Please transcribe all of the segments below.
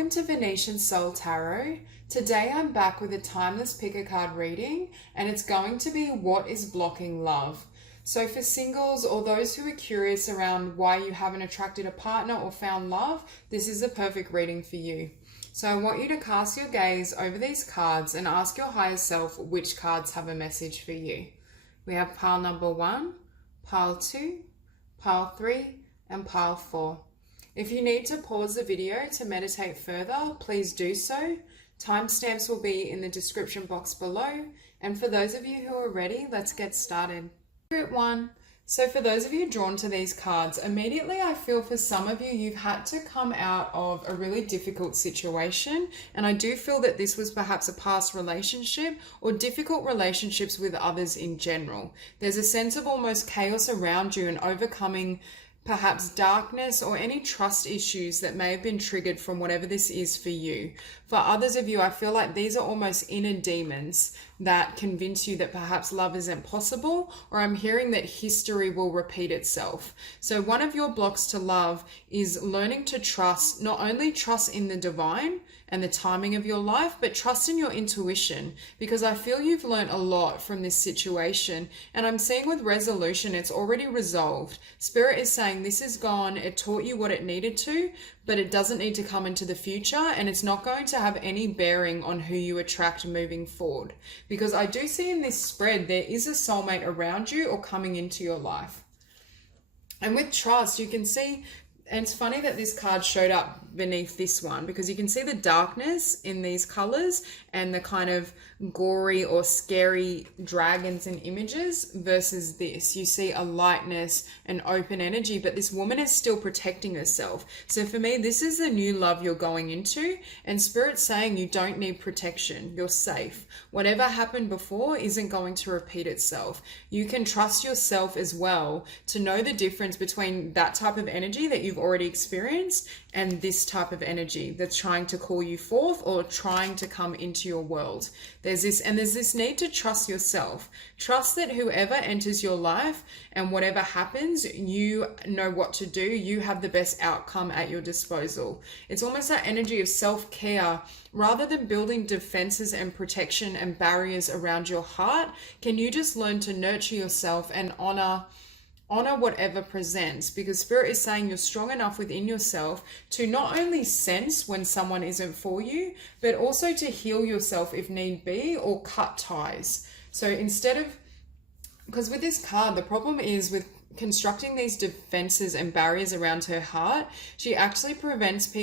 Welcome to Venusian Soul Tarot. Today I'm back with a timeless pick a card reading, and it's going to be what is blocking love. So for singles or those who are curious around why you haven't attracted a partner or found love, this is the perfect reading for you. So I want you to cast your gaze over these cards and ask your higher self which cards have a message for you. We have pile number 1, pile 2, pile 3, and pile 4. If you need to pause the video to meditate further, please do so. Timestamps will be in the description box below. And for those of you who are ready, let's get started. Group 1. So for those of you drawn to these cards, immediately I feel for some of you, you've had to come out of a really difficult situation. And I do feel that this was perhaps a past relationship or difficult relationships with others in general. There's a sense of almost chaos around you and overcoming perhaps darkness or any trust issues that may have been triggered from whatever this is for you. For others of you, I feel like these are almost inner demons that convince you that perhaps love isn't possible, or I'm hearing that history will repeat itself. So one of your blocks to love is learning to trust, not only trust in the divine and the timing of your life, but trust in your intuition, because I feel you've learned a lot from this situation. And I'm seeing with resolution, it's already resolved. Spirit is saying this is gone. It taught you what it needed to, but it doesn't need to come into the future, and it's not going to have any bearing on who you attract moving forward. Because I do see in this spread, there is a soulmate around you or coming into your life. And with trust, you can see, and it's funny that this card showed up beneath this one, because you can see the darkness in these colors and the kind of gory or scary dragons and images versus this. You see a lightness and open energy, but this woman is still protecting herself. So for me, this is the new love you're going into, and Spirit's saying you don't need protection. You're safe. Whatever happened before isn't going to repeat itself. You can trust yourself as well to know the difference between that type of energy that you've already experienced and this type of energy that's trying to call you forth or trying to come into your world. There's this need to trust yourself. Trust that whoever enters your life and whatever happens, you know what to do. You have the best outcome at your disposal. It's almost that energy of self-care. Rather than building defenses and protection and barriers around your heart, can you just learn to nurture yourself and honor whatever presents? Because Spirit is saying you're strong enough within yourself to not only sense when someone isn't for you, but also to heal yourself if need be, or cut ties. So instead of, because with this card, the problem is with constructing these defenses and barriers around her heart, she actually prevents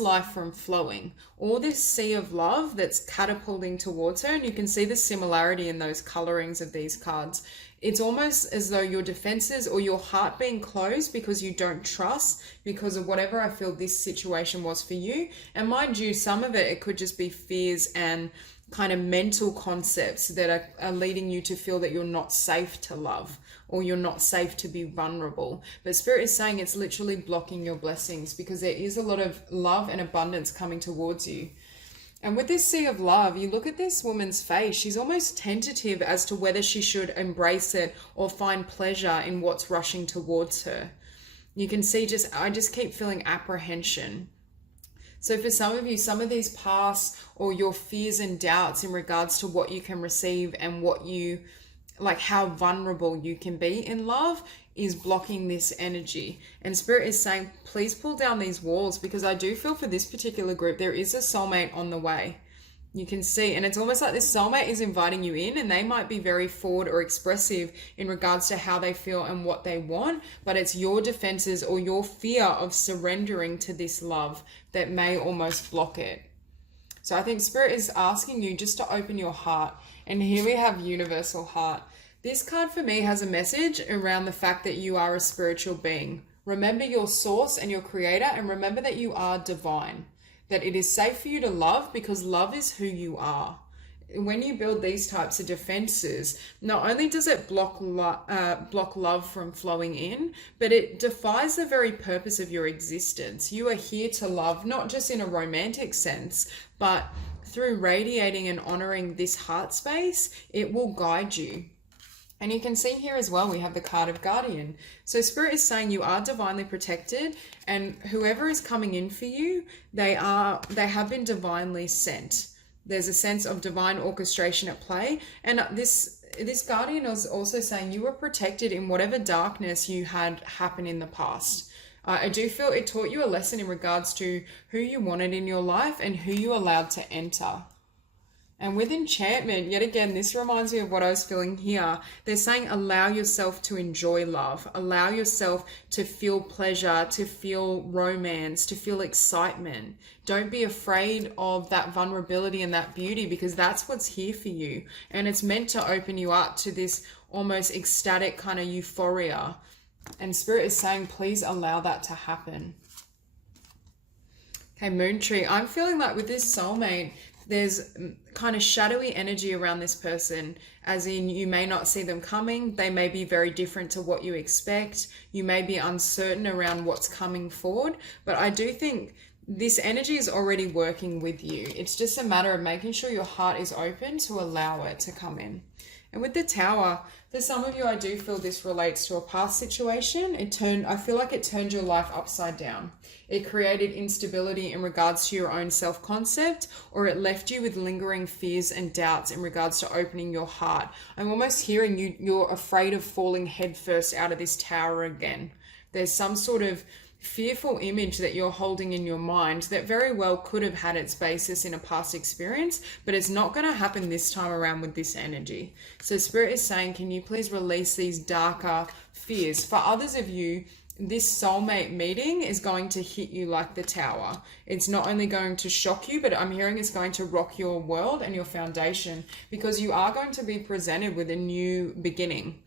life from flowing. All this sea of love that's catapulting towards her, and you can see the similarity in those colorings of these cards. It's almost as though your defenses or your heart being closed because you don't trust, because of whatever I feel this situation was for you. And mind you, some of it could just be fears and kind of mental concepts that are leading you to feel that you're not safe to love, or you're not safe to be vulnerable. But Spirit is saying it's literally blocking your blessings, because there is a lot of love and abundance coming towards you. And with this sea of love, you look at this woman's face, she's almost tentative as to whether she should embrace it or find pleasure in what's rushing towards her. You can see I just keep feeling apprehension. So for some of you, some of these past or your fears and doubts in regards to what you can receive and how vulnerable you can be in love is blocking this energy. And Spirit is saying, please pull down these walls, because I do feel for this particular group, there is a soulmate on the way. You can see, and it's almost like this soulmate is inviting you in, and they might be very forward or expressive in regards to how they feel and what they want, but it's your defenses or your fear of surrendering to this love that may almost block it. So I think Spirit is asking you just to open your heart. And here we have Universal Heart. This card for me has a message around the fact that you are a spiritual being. Remember your source and your creator, and remember that you are divine. That it is safe for you to love, because love is who you are. When you build these types of defenses, not only does it block love from flowing in, but it defies the very purpose of your existence. You are here to love, not just in a romantic sense, but through radiating and honoring this heart space, it will guide you. And you can see here as well, we have the card of Guardian. So Spirit is saying you are divinely protected, and whoever is coming in for you, they have been divinely sent. There's a sense of divine orchestration at play. And this Guardian is also saying you were protected in whatever darkness you had happen in the past. I do feel it taught you a lesson in regards to who you wanted in your life and who you allowed to enter. And with enchantment, yet again, this reminds me of what I was feeling here. They're saying allow yourself to enjoy love. Allow yourself to feel pleasure, to feel romance, to feel excitement. Don't be afraid of that vulnerability and that beauty, because that's what's here for you. And it's meant to open you up to this almost ecstatic kind of euphoria. And Spirit is saying, please allow that to happen. Okay, Moon Tree. I'm feeling like with this soulmate, there's kind of shadowy energy around this person, as in you may not see them coming. They may be very different to what you expect. You may be uncertain around what's coming forward, but I do think this energy is already working with you. It's just a matter of making sure your heart is open to allow it to come in. And with the Tower, for some of you, I do feel this relates to a past situation. I feel like it turned your life upside down. It created instability in regards to your own self-concept, or it left you with lingering fears and doubts in regards to opening your heart. I'm almost hearing you're afraid of falling headfirst out of this tower again. There's some sort of fearful image that you're holding in your mind that very well could have had its basis in a past experience, but it's not going to happen this time around with this energy. So Spirit is saying, can you please release these darker fears? For others of you, this soulmate meeting is going to hit you like the Tower. It's not only going to shock you, but I'm hearing it's going to rock your world and your foundation, because you are going to be presented with a new beginning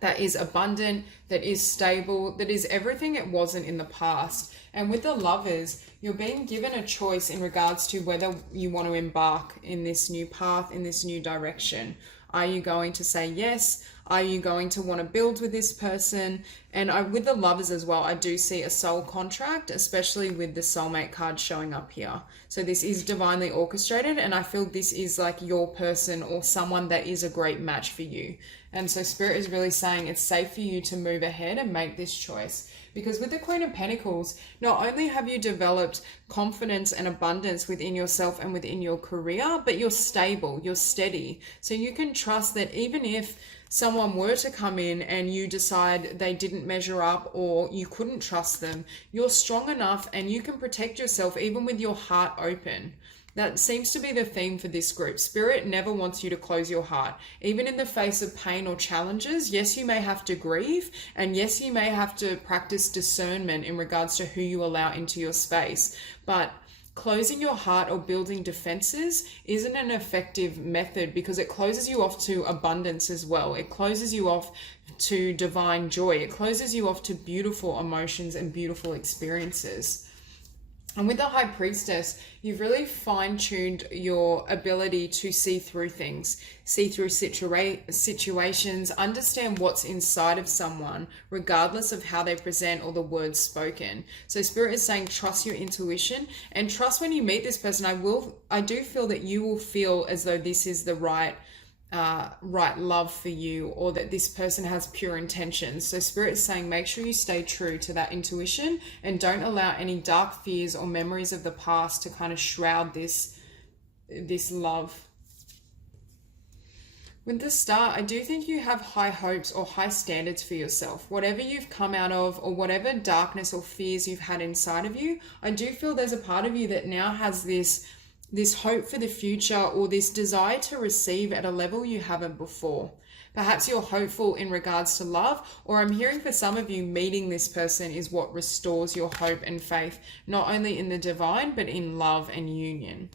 that is abundant, that is stable, that is everything it wasn't in the past. And with the Lovers, you're being given a choice in regards to whether you want to embark in this new path, in this new direction. Are you going to say yes? Are you going to want to build with this person? And with the Lovers as well, I do see a soul contract, especially with the soulmate card showing up here. So this is divinely orchestrated, and I feel this is like your person or someone that is a great match for you. And so Spirit is really saying it's safe for you to move ahead and make this choice. Because with the Queen of Pentacles, not only have you developed confidence and abundance within yourself and within your career, but you're stable, you're steady. So you can trust that even if someone were to come in and you decide they didn't measure up or you couldn't trust them, you're strong enough and you can protect yourself even with your heart open. That seems to be the theme for this group. Spirit never wants you to close your heart. Even in the face of pain or challenges, yes, you may have to grieve, and yes, you may have to practice discernment in regards to who you allow into your space. But closing your heart or building defenses isn't an effective method, because it closes you off to abundance as well. It closes you off to divine joy. It closes you off to beautiful emotions and beautiful experiences. And with the High Priestess, you've really fine-tuned your ability to see through things, see through situations, understand what's inside of someone, regardless of how they present or the words spoken. So Spirit is saying, trust your intuition, and trust when you meet this person. I do feel that you will feel as though this is the right love for you, or that this person has pure intentions. So Spirit is saying, make sure you stay true to that intuition and don't allow any dark fears or memories of the past to kind of shroud this love. With the Star, I do think you have high hopes or high standards for yourself. Whatever you've come out of, or whatever darkness or fears you've had inside of you, I do feel there's a part of you that now has this hope for the future, or this desire to receive at a level you haven't before. Perhaps you're hopeful in regards to love, or I'm hearing for some of you, meeting this person is what restores your hope and faith, not only in the divine, but in love and union.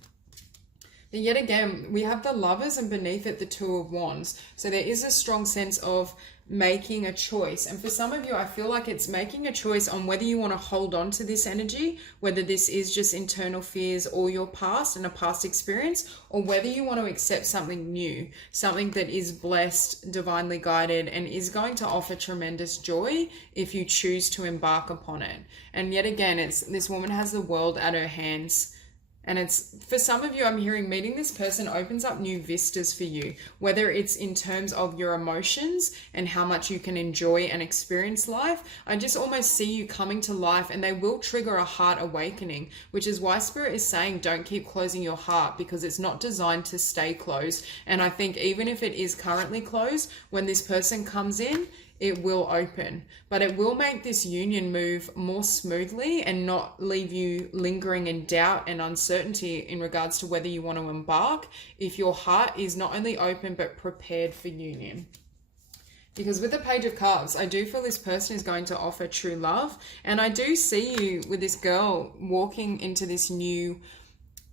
And yet again, we have the Lovers, and beneath it, the Two of Wands. So there is a strong sense of making a choice. And for some of you, I feel like it's making a choice on whether you want to hold on to this energy, whether this is just internal fears or your past and a past experience, or whether you want to accept something new, something that is blessed, divinely guided, and is going to offer tremendous joy if you choose to embark upon it. And yet again, this woman has the world at her hands. And it's, for some of you, I'm hearing meeting this person opens up new vistas for you, whether it's in terms of your emotions and how much you can enjoy and experience life. I just almost see you coming to life, and they will trigger a heart awakening, which is why Spirit is saying don't keep closing your heart, because it's not designed to stay closed. And I think even if it is currently closed, when this person comes in, it will open, but it will make this union move more smoothly and not leave you lingering in doubt and uncertainty in regards to whether you want to embark, if your heart is not only open but prepared for union. Because with the Page of Cups, I do feel this person is going to offer true love, and I do see you with this girl walking into this new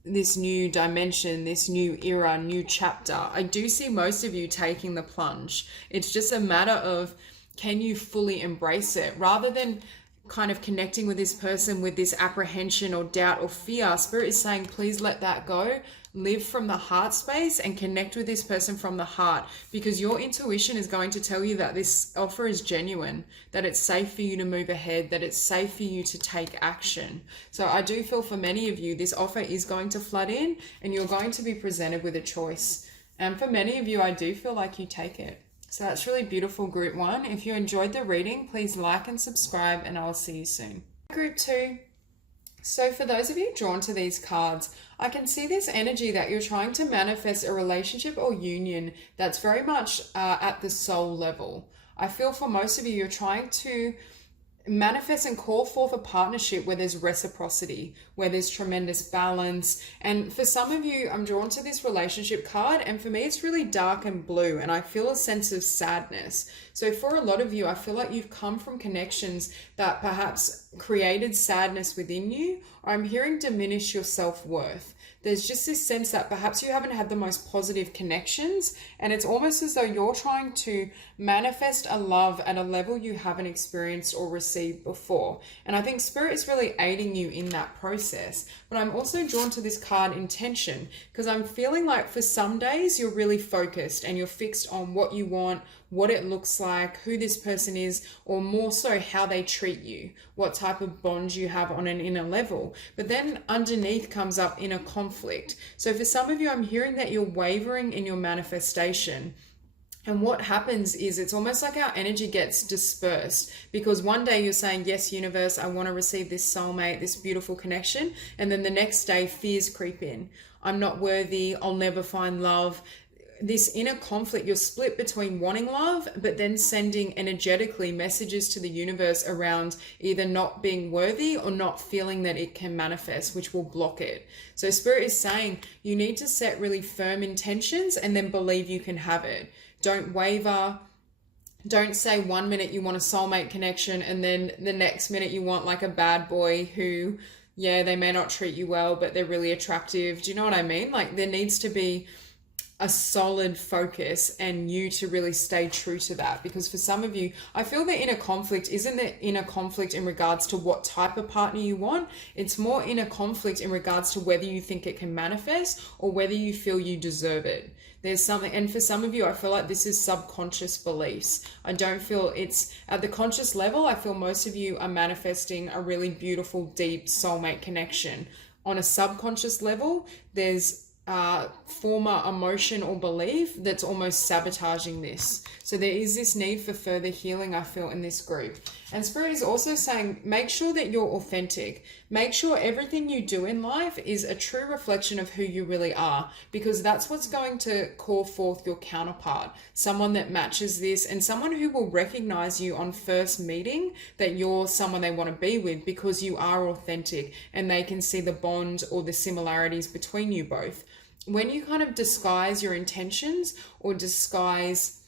dimension, this new era, new chapter. I do see most of you taking the plunge. It's just a matter of, can you fully embrace it? Rather than kind of connecting with this person with this apprehension or doubt or fear, Spirit is saying, please let that go. Live from the heart space and connect with this person from the heart, because your intuition is going to tell you that this offer is genuine, that it's safe for you to move ahead, that it's safe for you to take action. So I do feel for many of you, this offer is going to flood in and you're going to be presented with a choice. And for many of you, I do feel like you take it. So that's really beautiful, Group 1. If you enjoyed the reading, please like and subscribe, and I'll see you soon. Group 2. So for those of you drawn to these cards, I can see this energy that you're trying to manifest a relationship or union that's very much at the soul level. I feel for most of you, you're trying to manifest and call forth a partnership where there's reciprocity, where there's tremendous balance. And for some of you, I'm drawn to this relationship card, and for me it's really dark and blue, and I feel a sense of sadness. So for a lot of you, I feel like you've come from connections that perhaps created sadness within you, or I'm hearing diminish your self-worth. There's just this sense that perhaps you haven't had the most positive connections, and it's almost as though you're trying to manifest a love at a level you haven't experienced or received before. And I think Spirit is really aiding you in that process. But I'm also drawn to this card, intention, because I'm feeling like for some days you're really focused and you're fixed on what you want, what it looks like, who this person is, or more so how they treat you, what type of bond you have on an inner level. But then underneath comes up inner conflict. So for some of you, I'm hearing that you're wavering in your manifestation. And what happens is it's almost like our energy gets dispersed, because one day you're saying, yes, universe, I want to receive this soulmate, this beautiful connection. And then the next day fears creep in. I'm not worthy. I'll never find love. This inner conflict, you're split between wanting love, but then sending energetically messages to the universe around either not being worthy or not feeling that it can manifest, which will block it. So Spirit is saying you need to set really firm intentions and then believe you can have it. Don't waver. Don't say 1 minute you want a soulmate connection and then the next minute you want like a bad boy who, yeah, they may not treat you well, but they're really attractive. Do you know what I mean? Like there needs to be a solid focus and you to really stay true to that. Because for some of you, I feel the inner conflict isn't the inner conflict in regards to what type of partner you want. It's more inner conflict in regards to whether you think it can manifest or whether you feel you deserve it. There's something, and for some of you, I feel like this is subconscious beliefs. I don't feel it's at the conscious level. I feel most of you are manifesting a really beautiful, deep soulmate connection. On a subconscious level, there's former emotion or belief that's almost sabotaging this. So there is this need for further healing, I feel, in this group. And Spirit is also saying, make sure that you're authentic. Make sure everything you do in life is a true reflection of who you really are, because that's what's going to call forth your counterpart, someone that matches this and someone who will recognize you on first meeting that you're someone they want to be with because you are authentic and they can see the bond or the similarities between you both. When you kind of disguise your intentions or disguise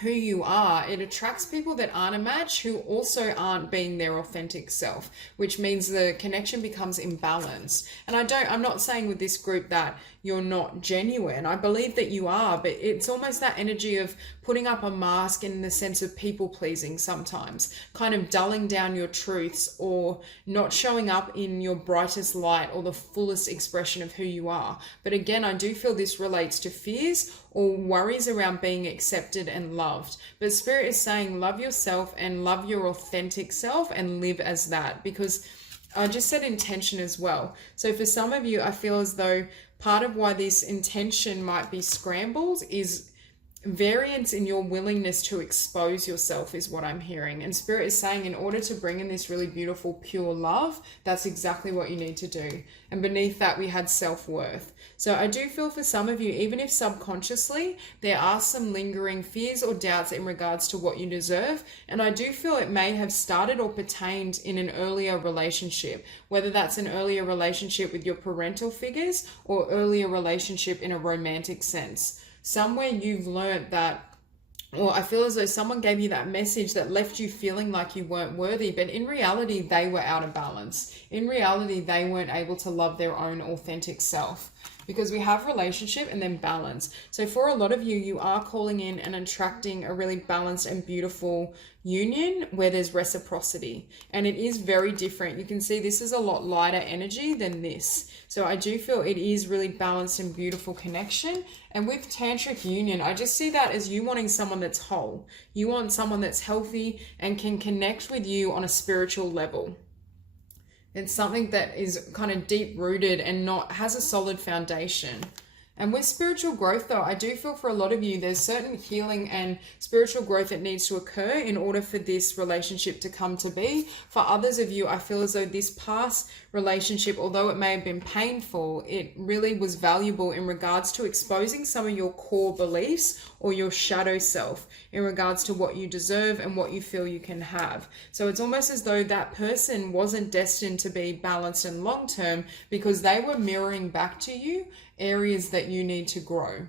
who you are, it attracts people that aren't a match who also aren't being their authentic self, which means the connection becomes imbalanced. And I'm not saying with this group that you're not genuine. I believe that you are, but it's almost that energy of putting up a mask in the sense of people pleasing sometimes, kind of dulling down your truths or not showing up in your brightest light or the fullest expression of who you are. But again, I do feel this relates to fears or worries around being accepted and loved. But Spirit is saying love yourself and love your authentic self and live as that, because I just said intention as well. So for some of you, I feel as though part of why this intention might be scrambled is variance in your willingness to expose yourself is what I'm hearing. And Spirit is saying in order to bring in this really beautiful, pure love, that's exactly what you need to do. And beneath that, we had self-worth. So I do feel for some of you, even if subconsciously, there are some lingering fears or doubts in regards to what you deserve. And I do feel it may have started or pertained in an earlier relationship, whether that's an earlier relationship with your parental figures or earlier relationship in a romantic sense. Somewhere you've learned that, or I feel as though someone gave you that message that left you feeling like you weren't worthy, but in reality, they were out of balance. In reality, they weren't able to love their own authentic self. Because we have relationship and then balance. So for a lot of you, you are calling in and attracting a really balanced and beautiful union where there's reciprocity. And it is very different. You can see this is a lot lighter energy than this. So I do feel it is really balanced and beautiful connection. And with tantric union, I just see that as you wanting someone that's whole. You want someone that's healthy and can connect with you on a spiritual level. It's something that is kind of deep rooted and not has a solid foundation. And with spiritual growth though, I do feel for a lot of you, there's certain healing and spiritual growth that needs to occur in order for this relationship to come to be. For others of you, I feel as though this past relationship, although it may have been painful, it really was valuable in regards to exposing some of your core beliefs or your shadow self in regards to what you deserve and what you feel you can have. So it's almost as though that person wasn't destined to be balanced and long-term because they were mirroring back to you areas that you need to grow.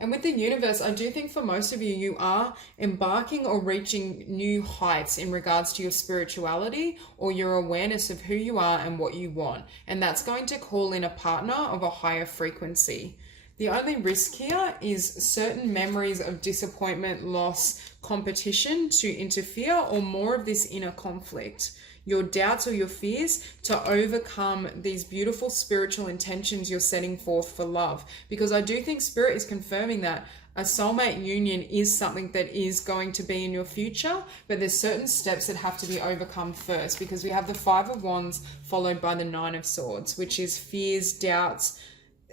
And with the universe, I do think for most of you, you are embarking or reaching new heights in regards to your spirituality or your awareness of who you are and what you want. And that's going to call in a partner of a higher frequency. The only risk here is certain memories of disappointment, loss, competition to interfere, or more of this inner conflict. Your doubts or your fears to overcome these beautiful spiritual intentions you're setting forth for love. Because I do think Spirit is confirming that a soulmate union is something that is going to be in your future, but there's certain steps that have to be overcome first, because we have the Five of Wands followed by the Nine of Swords, which is fears, doubts.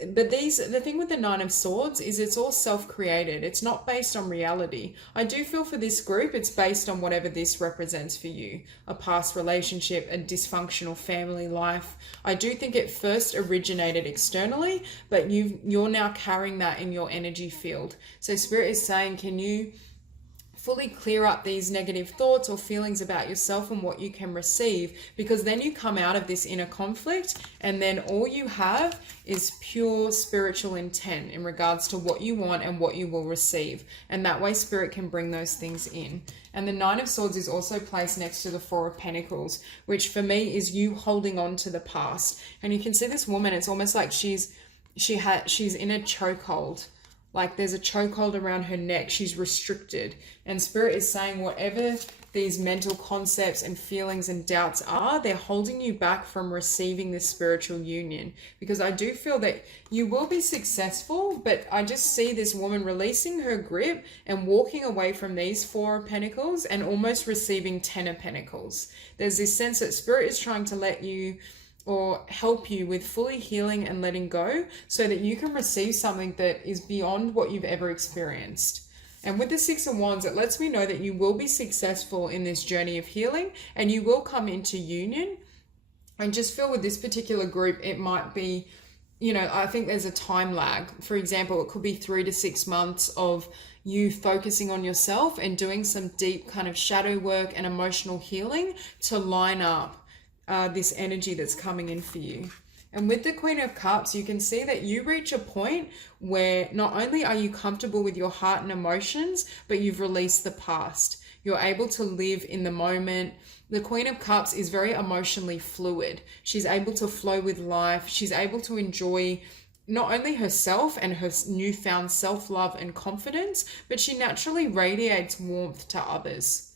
But the thing with the Nine of Swords is it's all self-created. It's not based on reality. I do feel for this group, it's based on whatever this represents for you. A past relationship, a dysfunctional family life. I do think it first originated externally, but you're now carrying that in your energy field. So Spirit is saying, can you fully clear up these negative thoughts or feelings about yourself and what you can receive, because then you come out of this inner conflict and then all you have is pure spiritual intent in regards to what you want and what you will receive. And that way Spirit can bring those things in. And the Nine of Swords is also placed next to the Four of Pentacles, which for me is you holding on to the past. And you can see this woman, it's almost like she's in a chokehold. Like there's a chokehold around her neck. She's restricted. And Spirit is saying whatever these mental concepts and feelings and doubts are, they're holding you back from receiving this spiritual union. Because I do feel that you will be successful, but I just see this woman releasing her grip and walking away from these Four of Pentacles and almost receiving Ten of Pentacles. There's this sense that Spirit is trying to let you or help you with fully healing and letting go so that you can receive something that is beyond what you've ever experienced. And with the Six of Wands, it lets me know that you will be successful in this journey of healing and you will come into union. And just feel with this particular group, it might be, I think there's a time lag. For example, it could be 3 to 6 months of you focusing on yourself and doing some deep kind of shadow work and emotional healing to line up this energy that's coming in for you. And with the Queen of Cups, you can see that you reach a point where not only are you comfortable with your heart and emotions, but you've released the past. You're able to live in the moment. The Queen of Cups is very emotionally fluid. She's able to flow with life. She's able to enjoy not only herself and her newfound self-love and confidence, but she naturally radiates warmth to others.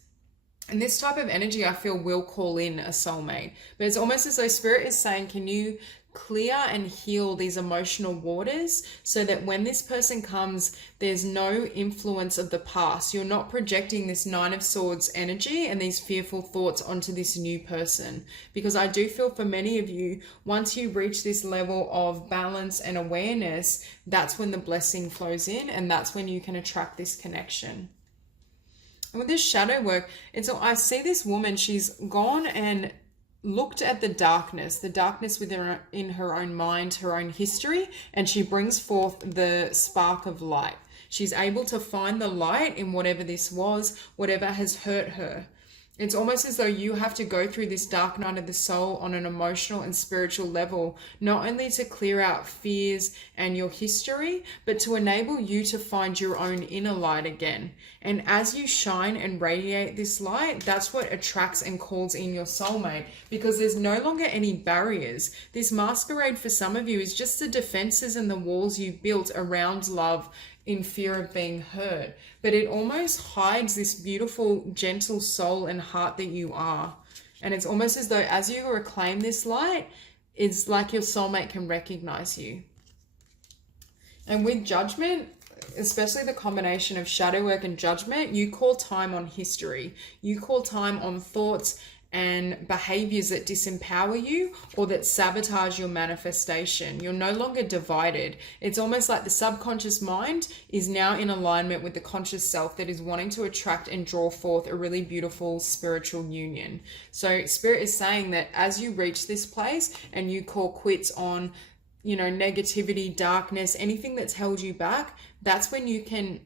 And this type of energy, I feel, will call in a soulmate. But it's almost as though Spirit is saying, can you clear and heal these emotional waters so that when this person comes, there's no influence of the past. You're not projecting this Nine of Swords energy and these fearful thoughts onto this new person. Because I do feel for many of you, once you reach this level of balance and awareness, that's when the blessing flows in, and that's when you can attract this connection. And with this shadow work, I see this woman, she's gone and looked at the darkness within in her own mind, her own history, and she brings forth the spark of light. She's able to find the light in whatever this was, whatever has hurt her. It's almost as though you have to go through this dark night of the soul on an emotional and spiritual level, not only to clear out fears and your history, but to enable you to find your own inner light again. And as you shine and radiate this light, that's what attracts and calls in your soulmate, because there's no longer any barriers. This masquerade for some of you is just the defenses and the walls you built around love in fear of being hurt, but it almost hides this beautiful, gentle soul and heart that you are. And it's almost as though as you reclaim this light, it's like your soulmate can recognize you. And with judgment, especially the combination of shadow work and judgment, you call time on history. You call time on thoughts and behaviors that disempower you or that sabotage your manifestation. You're no longer divided. It's almost like the subconscious mind is now in alignment with the conscious self that is wanting to attract and draw forth a really beautiful spiritual union. So Spirit is saying that as you reach this place and you call quits on, negativity, darkness, anything that's held you back, that's when you can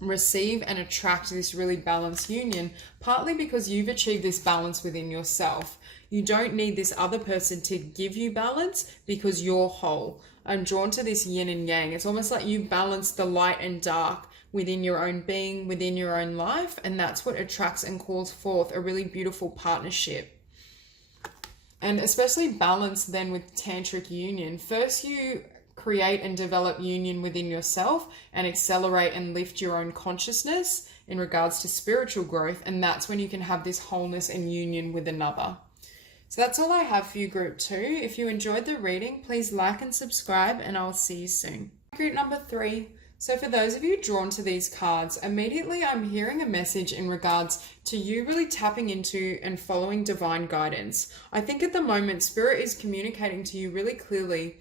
receive and attract this really balanced union, partly because you've achieved this balance within yourself. You don't need this other person to give you balance because you're whole. I'm drawn to this yin and yang. It's almost like you balance the light and dark within your own being, within your own life, and that's what attracts and calls forth a really beautiful partnership. And especially balance then with tantric union. First you create and develop union within yourself and accelerate and lift your own consciousness in regards to spiritual growth, and that's when you can have this wholeness and union with another. So that's all I have for you, group 2. If you enjoyed the reading, please like and subscribe, and I'll see you soon. Group number 3. So for those of you drawn to these cards, immediately I'm hearing a message in regards to you really tapping into and following divine guidance. I think at the moment, Spirit is communicating to you really clearly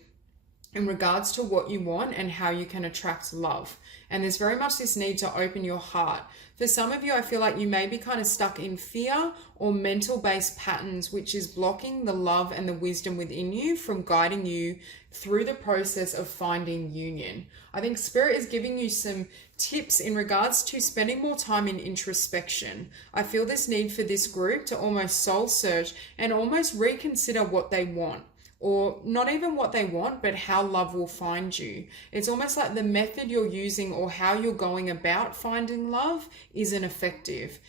in regards to what you want and how you can attract love. And there's very much this need to open your heart. For some of you, I feel like you may be kind of stuck in fear or mental-based patterns, which is blocking the love and the wisdom within you from guiding you through the process of finding union. I think Spirit is giving you some tips in regards to spending more time in introspection. I feel this need for this group to almost soul search and almost reconsider what they want. Or not even what they want, but how love will find you. It's almost like the method you're using or how you're going about finding love isn't effective.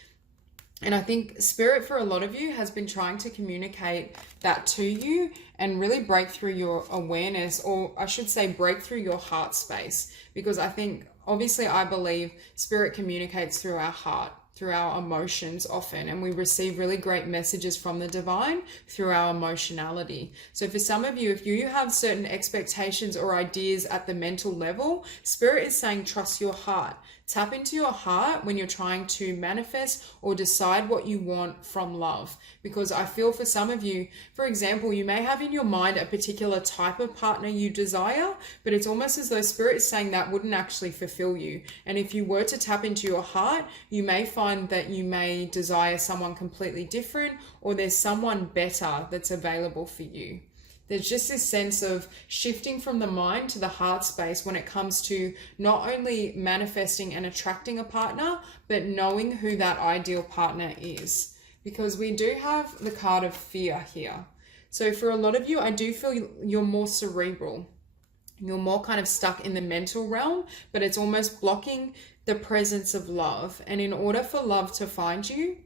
And I think Spirit for a lot of you has been trying to communicate that to you and really break through your awareness, or I should say break through your heart space. Because I think, obviously I believe Spirit communicates through our heart, through our emotions often, and we receive really great messages from the divine through our emotionality. So for some of you, if you have certain expectations or ideas at the mental level, Spirit is saying trust your heart. Tap into your heart when you're trying to manifest or decide what you want from love. Because I feel for some of you, for example, you may have in your mind a particular type of partner you desire, but it's almost as though Spirit is saying that wouldn't actually fulfill you. And if you were to tap into your heart, you may find that you may desire someone completely different, or there's someone better that's available for you. There's just this sense of shifting from the mind to the heart space when it comes to not only manifesting and attracting a partner, but knowing who that ideal partner is. Because we do have the card of fear here. So for a lot of you, I do feel you're more cerebral. You're more kind of stuck in the mental realm, but it's almost blocking the presence of love. And in order for love to find you,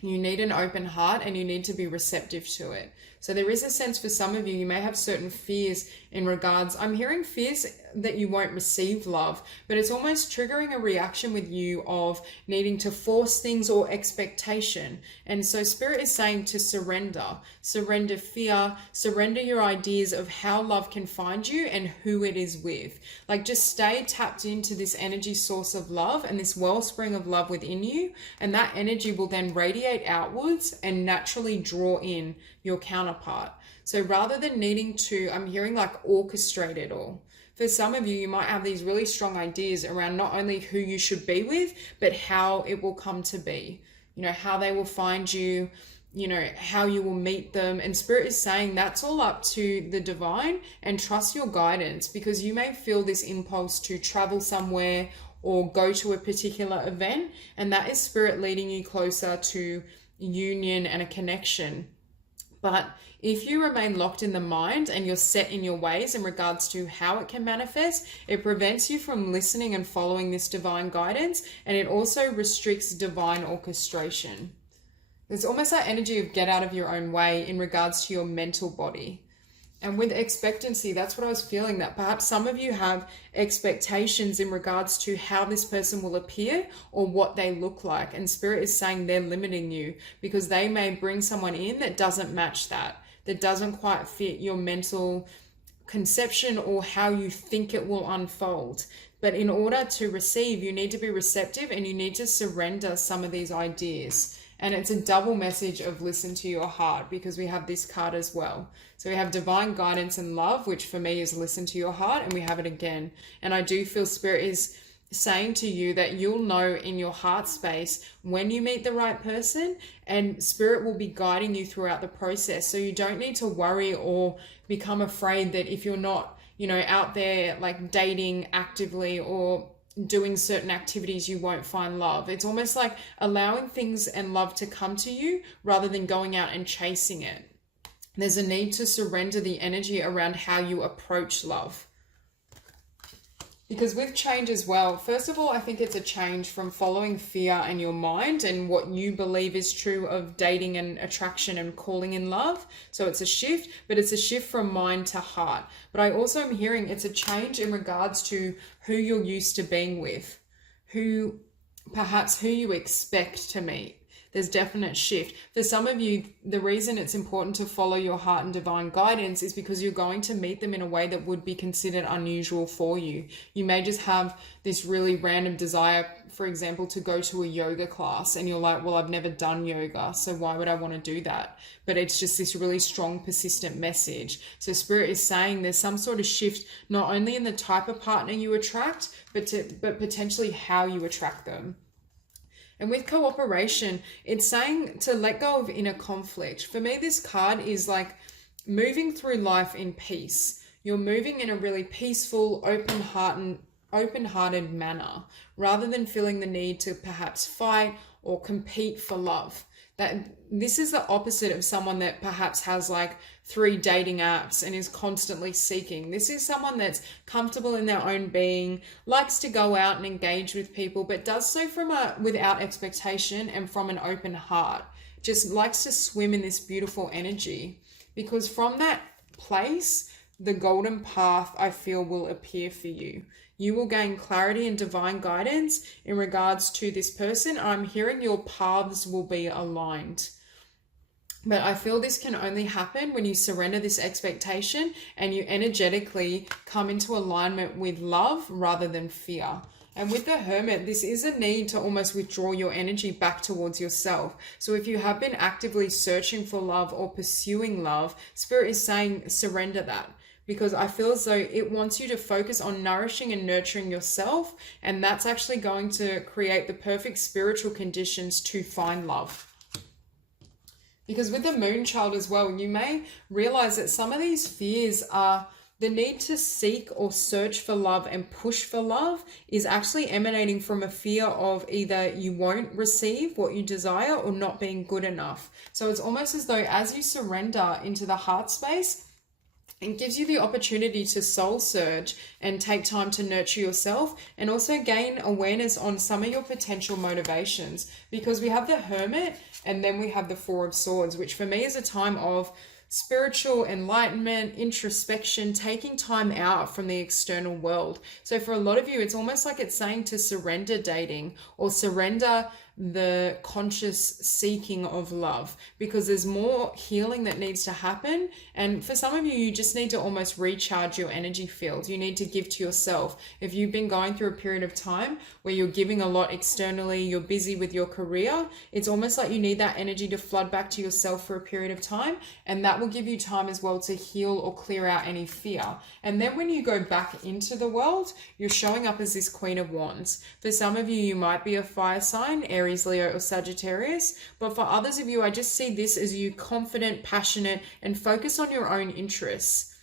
you need an open heart and you need to be receptive to it. So there is a sense for some of you, you may have certain fears in regards, I'm hearing fears that you won't receive love, but it's almost triggering a reaction with you of needing to force things or expectation. And so Spirit is saying to surrender fear, surrender your ideas of how love can find you and who it is with. Like, just stay tapped into this energy source of love and this wellspring of love within you, and that energy will then radiate outwards and naturally draw in your counterpart. So rather than needing to, I'm hearing like orchestrate it all. For some of you, you might have these really strong ideas around not only who you should be with, but how it will come to be. You know, how they will find you, you know, how you will meet them. And Spirit is saying that's all up to the divine, and trust your guidance, because you may feel this impulse to travel somewhere or go to a particular event, and that is Spirit leading you closer to union and a connection. But if you remain locked in the mind and you're set in your ways in regards to how it can manifest, it prevents you from listening and following this divine guidance, and it also restricts divine orchestration. There's almost that energy of get out of your own way in regards to your mental body. And with expectancy, that's what I was feeling, that perhaps some of you have expectations in regards to how this person will appear or what they look like. And Spirit is saying they're limiting you because they may bring someone in that doesn't match that doesn't quite fit your mental conception or how you think it will unfold. But in order to receive, you need to be receptive and you need to surrender some of these ideas. And it's a double message of listen to your heart, because we have this card as well. So we have divine guidance and love, which for me is listen to your heart, and we have it again. And I do feel Spirit is saying to you that you'll know in your heart space when you meet the right person, and Spirit will be guiding you throughout the process. So you don't need to worry or become afraid that if you're not, you know, out there like dating actively or doing certain activities, you won't find love. It's almost like allowing things and love to come to you rather than going out and chasing it. There's a need to surrender the energy around how you approach love. Because with change as well, first of all, I think it's a change from following fear and your mind and what you believe is true of dating and attraction and calling in love. So it's a shift, but it's a shift from mind to heart. But I also am hearing it's a change in regards to who you're used to being with, who you expect to meet. There's definite shift. For some of you, the reason it's important to follow your heart and divine guidance is because you're going to meet them in a way that would be considered unusual for you. You may just have this really random desire, for example, to go to a yoga class, and you're like, well, I've never done yoga, so why would I want to do that? But it's just this really strong, persistent message. So Spirit is saying there's some sort of shift, not only in the type of partner you attract, but potentially how you attract them. And with cooperation, it's saying to let go of inner conflict. For me, this card is like moving through life in peace. You're moving in a really peaceful, open-hearted manner, rather than feeling the need to perhaps fight or compete for love. That this is the opposite of someone that perhaps has like 3 dating apps and is constantly seeking. This is someone that's comfortable in their own being, likes to go out and engage with people, but does so without expectation and from an open heart. Just likes to swim in this beautiful energy, because from that place, the golden path, I feel, will appear for you. You will gain clarity and divine guidance in regards to this person. I'm hearing your paths will be aligned. But I feel this can only happen when you surrender this expectation and you energetically come into alignment with love rather than fear. And with the Hermit, this is a need to almost withdraw your energy back towards yourself. So if you have been actively searching for love or pursuing love, Spirit is saying surrender that. Because I feel as though it wants you to focus on nourishing and nurturing yourself. And that's actually going to create the perfect spiritual conditions to find love. Because with the Moonchild as well, you may realize that some of these fears are the need to seek or search for love and push for love is actually emanating from a fear of either you won't receive what you desire or not being good enough. So it's almost as though as you surrender into the heart space, it gives you the opportunity to soul search and take time to nurture yourself, and also gain awareness on some of your potential motivations, because we have the Hermit and then we have the Four of Swords, which for me is a time of spiritual enlightenment, introspection, taking time out from the external world. So for a lot of you, it's almost like it's saying to surrender dating or surrender the conscious seeking of love, because there's more healing that needs to happen. And for some of you, you just need to almost recharge your energy field. You need to give to yourself. If you've been going through a period of time where you're giving a lot externally, you're busy with your career, it's almost like you need that energy to flood back to yourself for a period of time, and that will give you time as well to heal or clear out any fear. And then when you go back into the world, you're showing up as this Queen of Wands. For some of you, you might be a fire sign, Aries, Leo, or Sagittarius, but for others of you, I just see this as you confident, passionate, and focus on your own interests.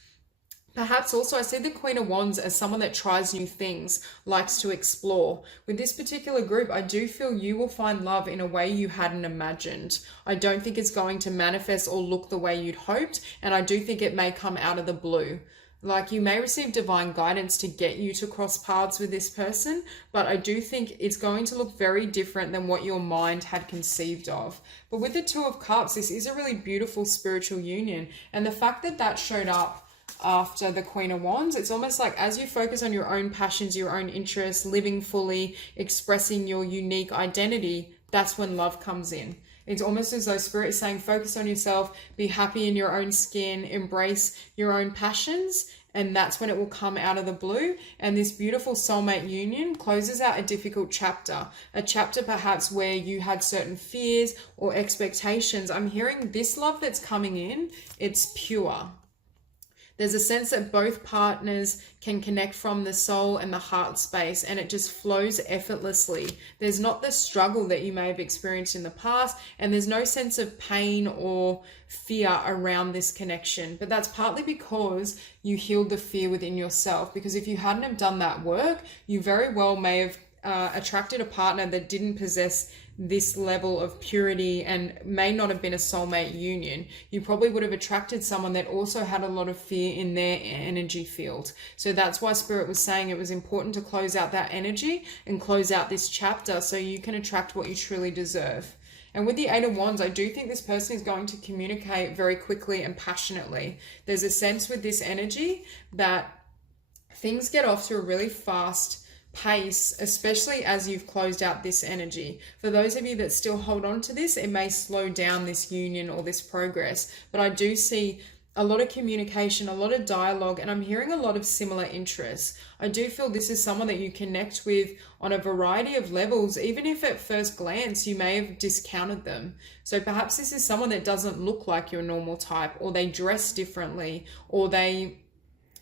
Perhaps also I see the Queen of Wands as someone that tries new things, likes to explore. With this particular group, I do feel you will find love in a way you hadn't imagined. I don't think it's going to manifest or look the way you'd hoped, and I do think it may come out of the blue. Like, you may receive divine guidance to get you to cross paths with this person, but I do think it's going to look very different than what your mind had conceived of. But with the Two of Cups, this is a really beautiful spiritual union. And the fact that that showed up after the Queen of Wands, it's almost like as you focus on your own passions, your own interests, living fully, expressing your unique identity, that's when love comes in. It's almost as though Spirit is saying, focus on yourself, be happy in your own skin, embrace your own passions, and that's when it will come out of the blue. And this beautiful soulmate union closes out a difficult chapter, a chapter perhaps where you had certain fears or expectations. I'm hearing this love that's coming in, it's pure. There's a sense that both partners can connect from the soul and the heart space, and it just flows effortlessly. There's not the struggle that you may have experienced in the past, and there's no sense of pain or fear around this connection. But that's partly because you healed the fear within yourself, because if you hadn't have done that work, you very well may have attracted a partner that didn't possess this level of purity and may not have been a soulmate union. You probably would have attracted someone that also had a lot of fear in their energy field. So that's why Spirit was saying it was important to close out that energy and close out this chapter so you can attract what you truly deserve. And with the Eight of Wands, I do think this person is going to communicate very quickly and passionately. There's a sense with this energy that things get off to a really fast pace, especially as you've closed out this energy. For those of you that still hold on to this, it may slow down this union or this progress, but I do see a lot of communication, a lot of dialogue, and I'm hearing a lot of similar interests. I do feel this is someone that you connect with on a variety of levels, even if at first glance you may have discounted them. So perhaps this is someone that doesn't look like your normal type, or they dress differently, or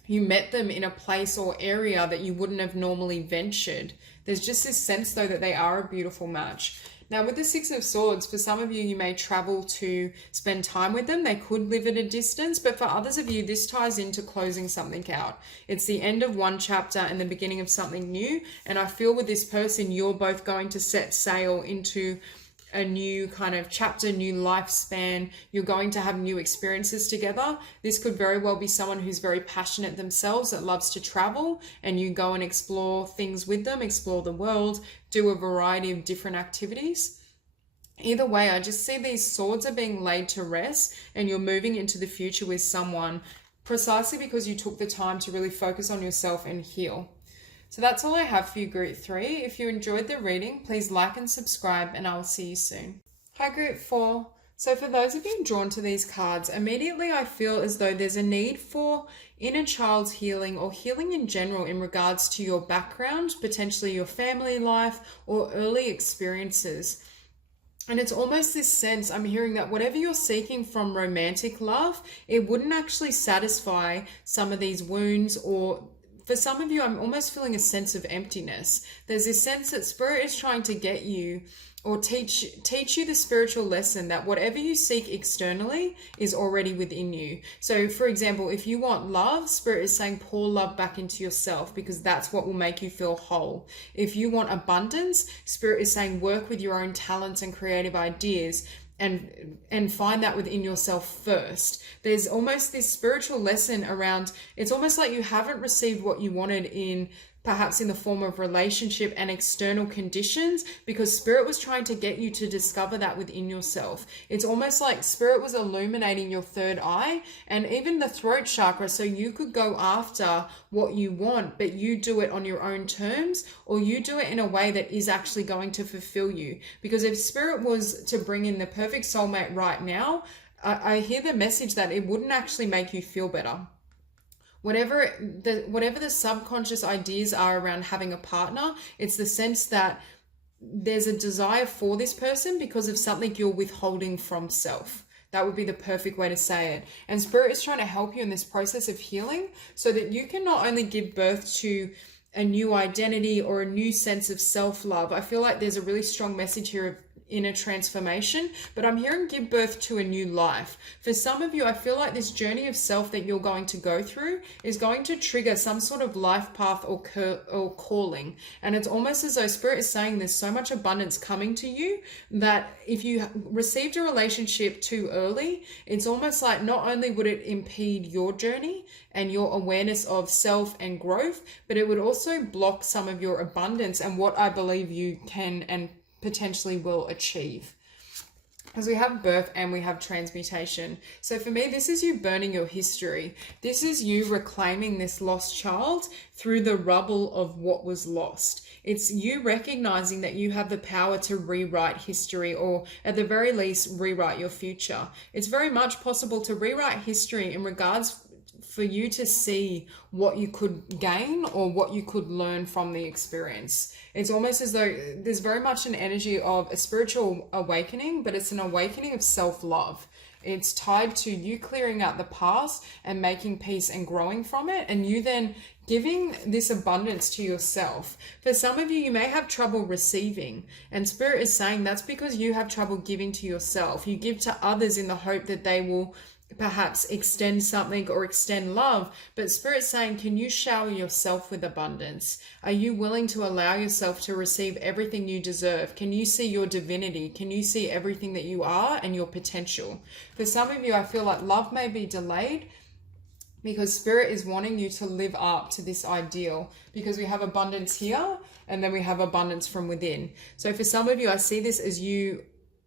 you met them in a place or area that you wouldn't have normally ventured. There's just this sense though that they are a beautiful match. Now with the Six of Swords, for some of you, you may travel to spend time with them. They could live at a distance, but for others of you, this ties into closing something out. It's the end of one chapter and the beginning of something new. And I feel with this person, you're both going to set sail into a new kind of chapter, new lifespan. You're going to have new experiences together. This could very well be someone who's very passionate themselves, that loves to travel, and you go and explore things with them, explore the world, do a variety of different activities. Either way, I just see these swords are being laid to rest, and you're moving into the future with someone precisely because you took the time to really focus on yourself and heal. So that's all I have for you, Group 3. If you enjoyed the reading, please like and subscribe, and I will see you soon. Hi, Group 4. So for those of you drawn to these cards, immediately I feel as though there's a need for inner child healing or healing in general in regards to your background, potentially your family life or early experiences. And it's almost this sense, I'm hearing that whatever you're seeking from romantic love, it wouldn't actually satisfy some of these wounds, or for some of you, I'm almost feeling a sense of emptiness. There's this sense that Spirit is trying to get you or teach you the spiritual lesson that whatever you seek externally is already within you. So for example, if you want love, Spirit is saying pour love back into yourself, because that's what will make you feel whole. If you want abundance, Spirit is saying work with your own talents and creative ideas and find that within yourself first. There's almost this spiritual lesson around, it's almost like you haven't received what you wanted in perhaps in the form of relationship and external conditions, because Spirit was trying to get you to discover that within yourself. It's almost like Spirit was illuminating your third eye and even the throat chakra, so you could go after what you want, but you do it on your own terms, or you do it in a way that is actually going to fulfill you. Because if Spirit was to bring in the perfect soulmate right now, I hear the message that it wouldn't actually make you feel better. Whatever the subconscious ideas are around having a partner, it's the sense that there's a desire for this person because of something you're withholding from self. That would be the perfect way to say it. And Spirit is trying to help you in this process of healing so that you can not only give birth to a new identity or a new sense of self-love. I feel like there's a really strong message here of inner transformation, but I'm hearing give birth to a new life. For some of you, I feel like this journey of self that you're going to go through is going to trigger some sort of life path or calling. And it's almost as though Spirit is saying there's so much abundance coming to you that if you received a relationship too early, it's almost like not only would it impede your journey and your awareness of self and growth, but it would also block some of your abundance and what I believe you can and potentially will achieve. Because we have birth and we have transmutation. So for me, this is you burning your history. This is you reclaiming this lost child through the rubble of what was lost. It's you recognizing that you have the power to rewrite history, or at the very least, rewrite your future. It's very much possible to rewrite history in regards for you to see what you could gain or what you could learn from the experience. It's almost as though there's very much an energy of a spiritual awakening, but it's an awakening of self-love. It's tied to you clearing out the past and making peace and growing from it, and you then giving this abundance to yourself. For some of you, you may have trouble receiving, and Spirit is saying that's because you have trouble giving to yourself. You give to others in the hope that they will perhaps extend something or extend love, but Spirit's saying, can you shower yourself with abundance? Are you willing to allow yourself to receive everything you deserve? Can you see your divinity? Can you see everything that you are and your potential? For some of you, I feel like love may be delayed because Spirit is wanting you to live up to this ideal, because we have abundance here and then we have abundance from within. So for some of you, I see this as you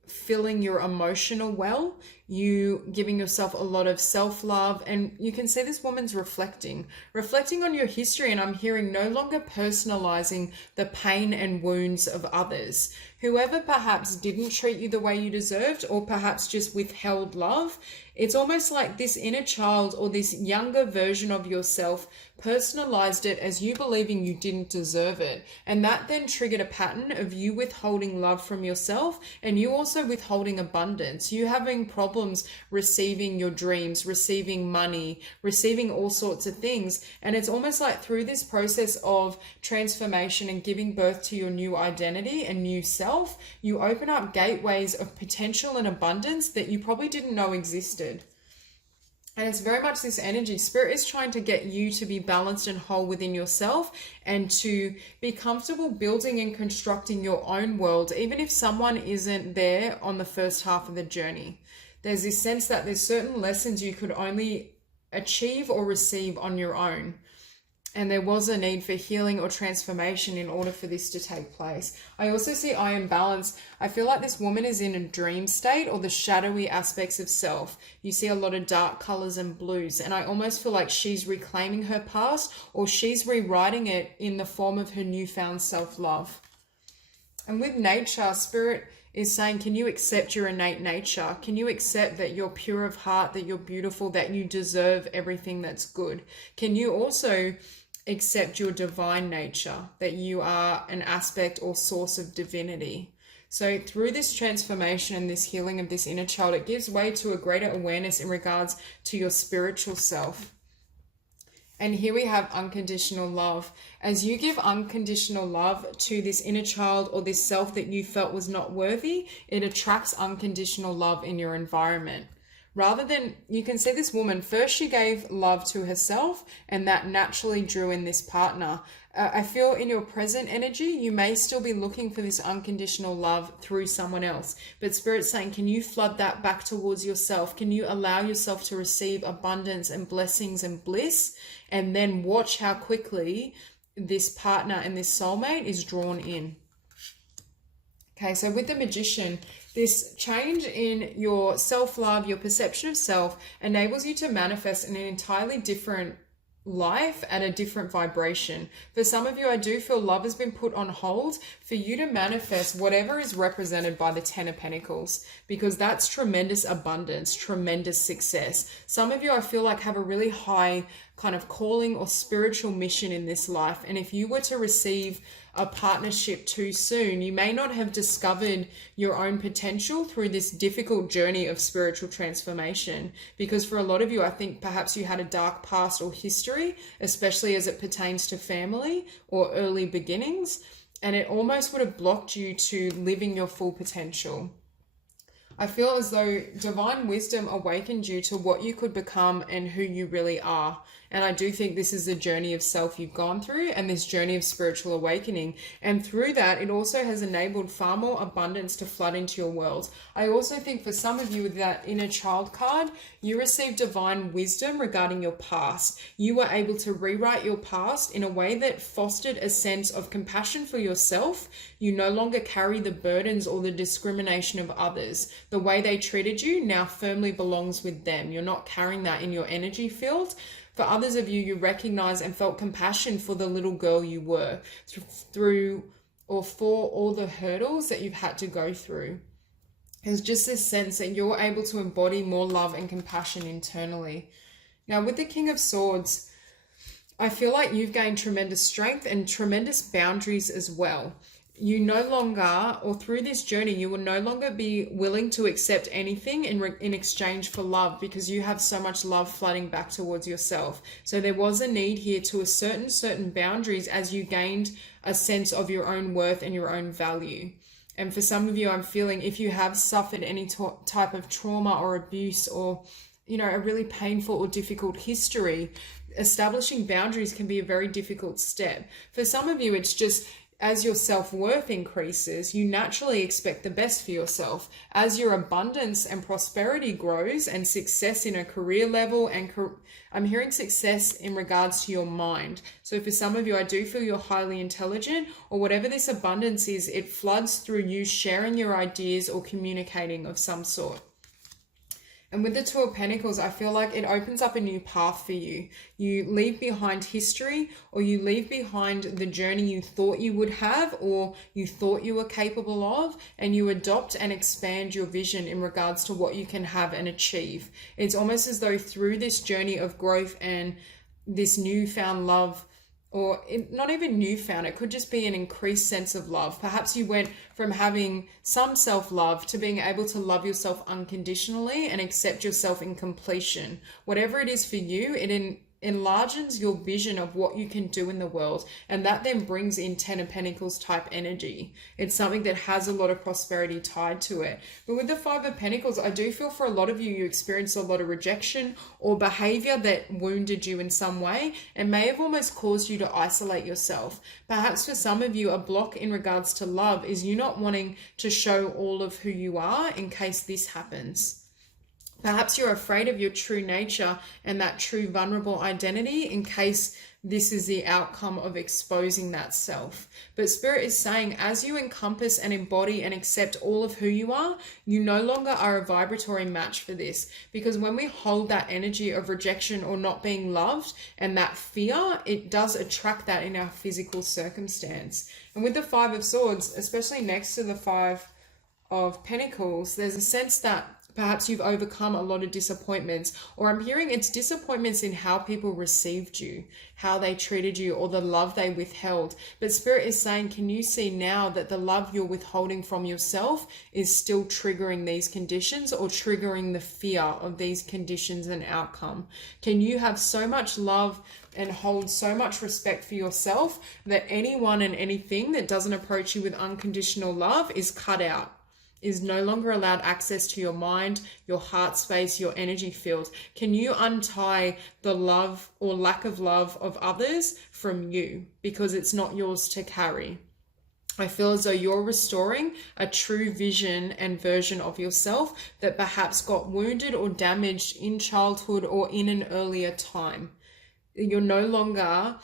filling your emotional well, you giving yourself a lot of self-love, and you can see this woman's reflecting on your history, and I'm hearing no longer personalizing the pain and wounds of others. Whoever perhaps didn't treat you the way you deserved, or perhaps just withheld love, it's almost like this inner child or this younger version of yourself personalized it as you believing you didn't deserve it. And that then triggered a pattern of you withholding love from yourself, and you also withholding abundance. You having problems receiving your dreams, receiving money, receiving all sorts of things. And it's almost like through this process of transformation and giving birth to your new identity and new self, you open up gateways of potential and abundance that you probably didn't know existed. And it's very much this energy. Spirit is trying to get you to be balanced and whole within yourself, and to be comfortable building and constructing your own world, even if someone isn't there on the first half of the journey. There's this sense that there's certain lessons you could only achieve or receive on your own. And there was a need for healing or transformation in order for this to take place. I also see I am balance. I feel like this woman is in a dream state, or the shadowy aspects of self. You see a lot of dark colors and blues. And I almost feel like she's reclaiming her past, or she's rewriting it in the form of her newfound self-love. And with nature, Spirit is saying, can you accept your innate nature? Can you accept that you're pure of heart, that you're beautiful, that you deserve everything that's good? Can you also accept your divine nature, that you are an aspect or source of divinity? So through this transformation, this healing of this inner child, it gives way to a greater awareness in regards to your spiritual self. And here we have unconditional love. As you give unconditional love to this inner child or this self that you felt was not worthy, it attracts unconditional love in your environment. Rather than, you can see this woman, first she gave love to herself, and that naturally drew in this partner. I feel in your present energy, you may still be looking for this unconditional love through someone else. But Spirit's saying, can you flood that back towards yourself? Can you allow yourself to receive abundance and blessings and bliss? And then watch how quickly this partner and this soulmate is drawn in. Okay, so with the Magician, this change in your self-love, your perception of self, enables you to manifest in an entirely different life at a different vibration. For some of you, I do feel love has been put on hold for you to manifest whatever is represented by the Ten of Pentacles, because that's tremendous abundance, tremendous success. Some of you, I feel like, have a really high kind of calling or spiritual mission in this life, and if you were to receive a partnership too soon, you may not have discovered your own potential through this difficult journey of spiritual transformation. Because for a lot of you, I think perhaps you had a dark past or history, especially as it pertains to family or early beginnings, and it almost would have blocked you to living your full potential. I feel as though divine wisdom awakened you to what you could become and who you really are. And I do think this is the journey of self you've gone through, and this journey of spiritual awakening. And through that, it also has enabled far more abundance to flood into your world. I also think for some of you with that inner child card, you received divine wisdom regarding your past. You were able to rewrite your past in a way that fostered a sense of compassion for yourself. You no longer carry the burdens or the discrimination of others. The way they treated you now firmly belongs with them. You're not carrying that in your energy field. For others of you, you recognize and felt compassion for the little girl you were through or for all the hurdles that you've had to go through. There's just this sense that you're able to embody more love and compassion internally. Now, with the King of Swords, I feel like you've gained tremendous strength and tremendous boundaries as well. You no longer, or through this journey, you will no longer be willing to accept anything in exchange for love, because you have so much love flooding back towards yourself. So there was a need here to assert certain boundaries as you gained a sense of your own worth and your own value. And for some of you, I'm feeling if you have suffered any type of trauma or abuse or, a really painful or difficult history, establishing boundaries can be a very difficult step. For some of you, it's just, as your self-worth increases, you naturally expect the best for yourself. As your abundance and prosperity grows and success in a career level, and I'm hearing success in regards to your mind. So for some of you, I do feel you're highly intelligent, or whatever this abundance is, it floods through you sharing your ideas or communicating of some sort. And with the Two of Pentacles, I feel like it opens up a new path for you. You leave behind history, or you leave behind the journey you thought you would have or you thought you were capable of, and you adopt and expand your vision in regards to what you can have and achieve. It's almost as though through this journey of growth and this newfound love, or not even newfound, it could just be an increased sense of love. Perhaps you went from having some self-love to being able to love yourself unconditionally and accept yourself in completion. Whatever it is for you, it enlarges your vision of what you can do in the world, and that then brings in Ten of Pentacles type energy. It's something that has a lot of prosperity tied to it. But with the Five of Pentacles, I do feel for a lot of you, you experienced a lot of rejection or behavior that wounded you in some way and may have almost caused you to isolate yourself. Perhaps for some of you, a block in regards to love is you not wanting to show all of who you are in case this happens. Perhaps you're afraid of your true nature and that true vulnerable identity in case this is the outcome of exposing that self. But Spirit is saying, as you encompass and embody and accept all of who you are, you no longer are a vibratory match for this. Because when we hold that energy of rejection or not being loved and that fear, it does attract that in our physical circumstance. And with the Five of Swords, especially next to the Five of Pentacles, there's a sense that perhaps you've overcome a lot of disappointments, or I'm hearing it's disappointments in how people received you, how they treated you, or the love they withheld. But Spirit is saying, can you see now that the love you're withholding from yourself is still triggering these conditions or triggering the fear of these conditions and outcome? Can you have so much love and hold so much respect for yourself that anyone and anything that doesn't approach you with unconditional love is cut out? Is no longer allowed access to your mind, your heart space, your energy field? Can you untie the love or lack of love of others from you because it's not yours to carry? I feel as though you're restoring a true vision and version of yourself that perhaps got wounded or damaged in childhood or in an earlier time. You're no longer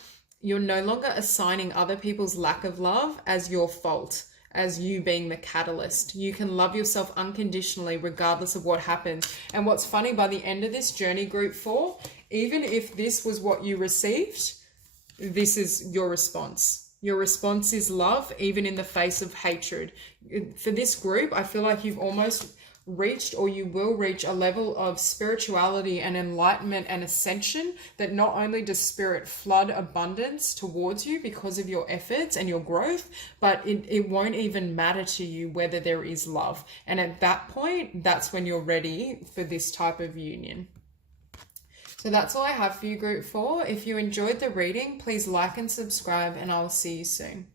You're no longer assigning other people's lack of love as your fault, as you being the catalyst. You can love yourself unconditionally regardless of what happens. And what's funny, by the end of this journey, group 4, even if this was what you received, this is your response. Your response is love, even in the face of hatred. For this group, I feel like you've almost reached, or you will reach, a level of spirituality and enlightenment and ascension that not only does spirit flood abundance towards you because of your efforts and your growth, but it won't even matter to you whether there is love. And at that point, that's when you're ready for this type of union. So that's all I have for you, group 4. If you enjoyed the reading, please like and subscribe, and I'll see you soon.